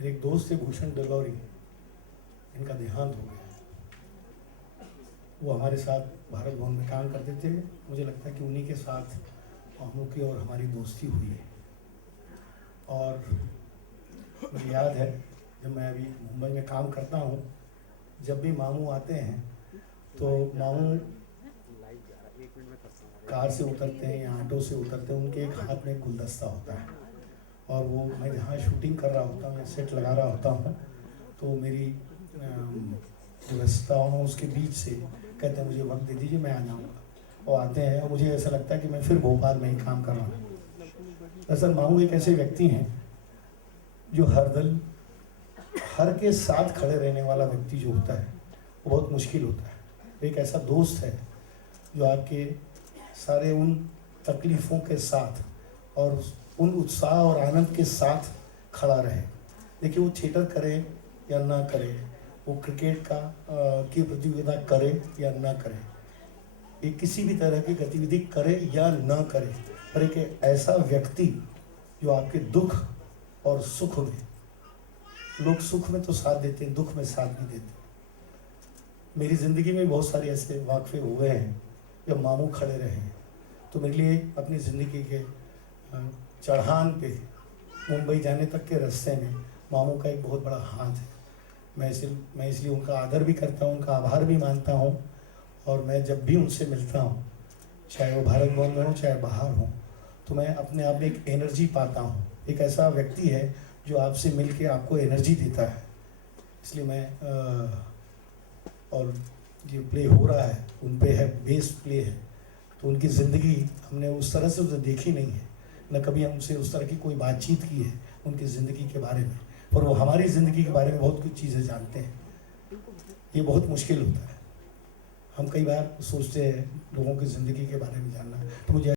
मेरे एक दोस्त थे भूषण डिलौरी, इनका देहांत हो गया। वो हमारे साथ भारत भवन में काम करते थे। मुझे लगता है कि उन्हीं के साथ मामू की और हमारी दोस्ती हुई है। और मुझे याद है जब मैं अभी मुंबई में काम करता हूँ, जब भी मामू आते हैं तो मामू कार से उतरते हैं या ऑटो से उतरते हैं, उनके एक हाथ में एक गुलदस्ता होता है और वो मैं जहाँ शूटिंग कर रहा होता हूँ या सेट लगा रहा होता हूँ तो मेरी जो व्यस्तता हूँ उसके बीच से कहते हैं मुझे वक्त दे दीजिए, मैं आ जाऊँगा। वो आते हैं और मुझे ऐसा लगता है कि मैं फिर भोपाल में ही काम कर रहा हूँ। दरअसल मामू एक ऐसे व्यक्ति हैं जो हर के साथ खड़े रहने वाला व्यक्ति जो होता है वो बहुत मुश्किल होता है। एक ऐसा दोस्त है जो आपके सारे उन तकलीफ़ों के साथ और उन उत्साह और आनंद के साथ खड़ा रहे। देखिए, वो थिएटर करे या ना करे, वो क्रिकेट की प्रतियोगिता करे या ना करे, ये किसी भी तरह की गतिविधि करे या ना करे, पर एक ऐसा व्यक्ति जो आपके दुख और सुख में, लोग सुख में तो साथ देते हैं, दुख में साथ नहीं देते। मेरी ज़िंदगी में बहुत सारे ऐसे वाक़े हुए हैं जब मामू खड़े रहे हैं। तो मेरे लिए अपनी ज़िंदगी के चढ़ान पे मुंबई जाने तक के रास्ते में मामू का एक बहुत बड़ा हाथ है। मैं इसलिए उनका आदर भी करता हूँ, उनका आभार भी मानता हूँ। और मैं जब भी उनसे मिलता हूँ, चाहे वो भारत भवन में हो चाहे बाहर हो, तो मैं अपने आप में एक एनर्जी पाता हूँ। एक ऐसा व्यक्ति है जो आपसे मिल के आपको एनर्जी देता है। इसलिए मैं और जो प्ले हो रहा है उन पे है, बेस प्ले है, तो उनकी ज़िंदगी हमने उस तरह से तो देखी नहीं है, न कभी हमसे उस तरह की कोई बातचीत की है उनकी ज़िंदगी के बारे में, पर वो हमारी ज़िंदगी के बारे में बहुत कुछ चीज़ें जानते हैं। ये बहुत मुश्किल होता है। हम कई बार सोचते हैं लोगों की ज़िंदगी के बारे में जानना, तो मुझे